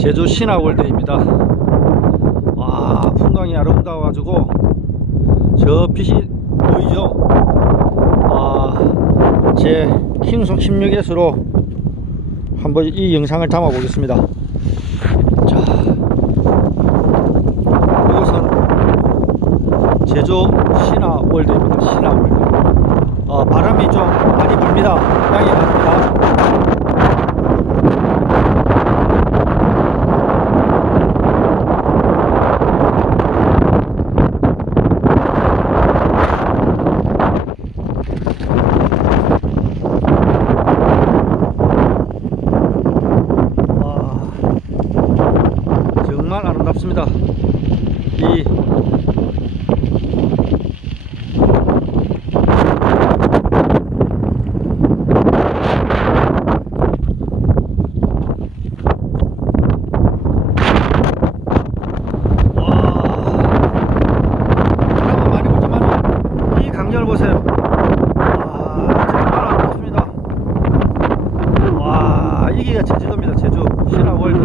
제주 신화월드입니다. 와, 풍광이 아름다워 가지고 저 빛이 보이죠? 아, 제 킹송 16S로 한번 이 영상을 담아 보겠습니다. 자, 이곳은 제주 신화월드입니다. 신화월드. 어, 바람이 좀 많이 불니다. 양해 바랍니다. 와, 정말 아름답습니다. 이 바람은 많이 불지만 이 강렬 보세요. 와, 정말 아름답습니다. 와 이게 제주도입니다 제주 신화월드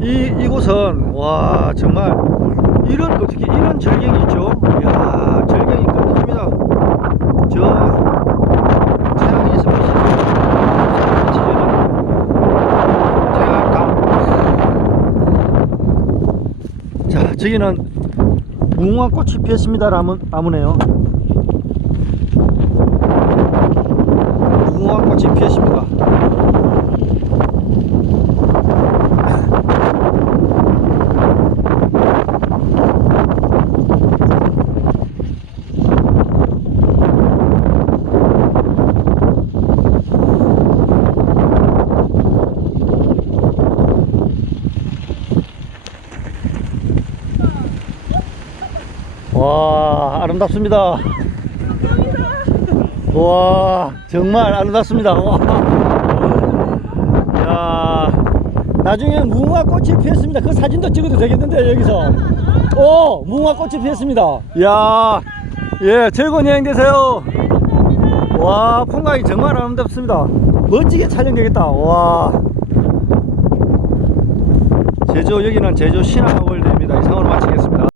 이 이곳은 와 정말 이런 어떻게 이런 절경이 있죠? 이야 절경이 끝내줍니다. 저 태양에서 보시는 태양감 자 저기는 무궁화꽃이 피었습니다. 나무, 나무네요. 무궁화꽃이 피었습니다 와 아름답습니다. 와 정말 아름답습니다. 와. 야 나중에 무궁화 꽃이 피었습니다. 그 사진도 찍어도 되겠는데 여기서. 오 무궁화 꽃이 피었습니다. 야예 즐거운 여행 되세요. 와 풍광이 정말 아름답습니다. 멋지게 촬영되겠다. 와. 제주 여기는 제주 신화월드입니다. 이상으로 마치겠습니다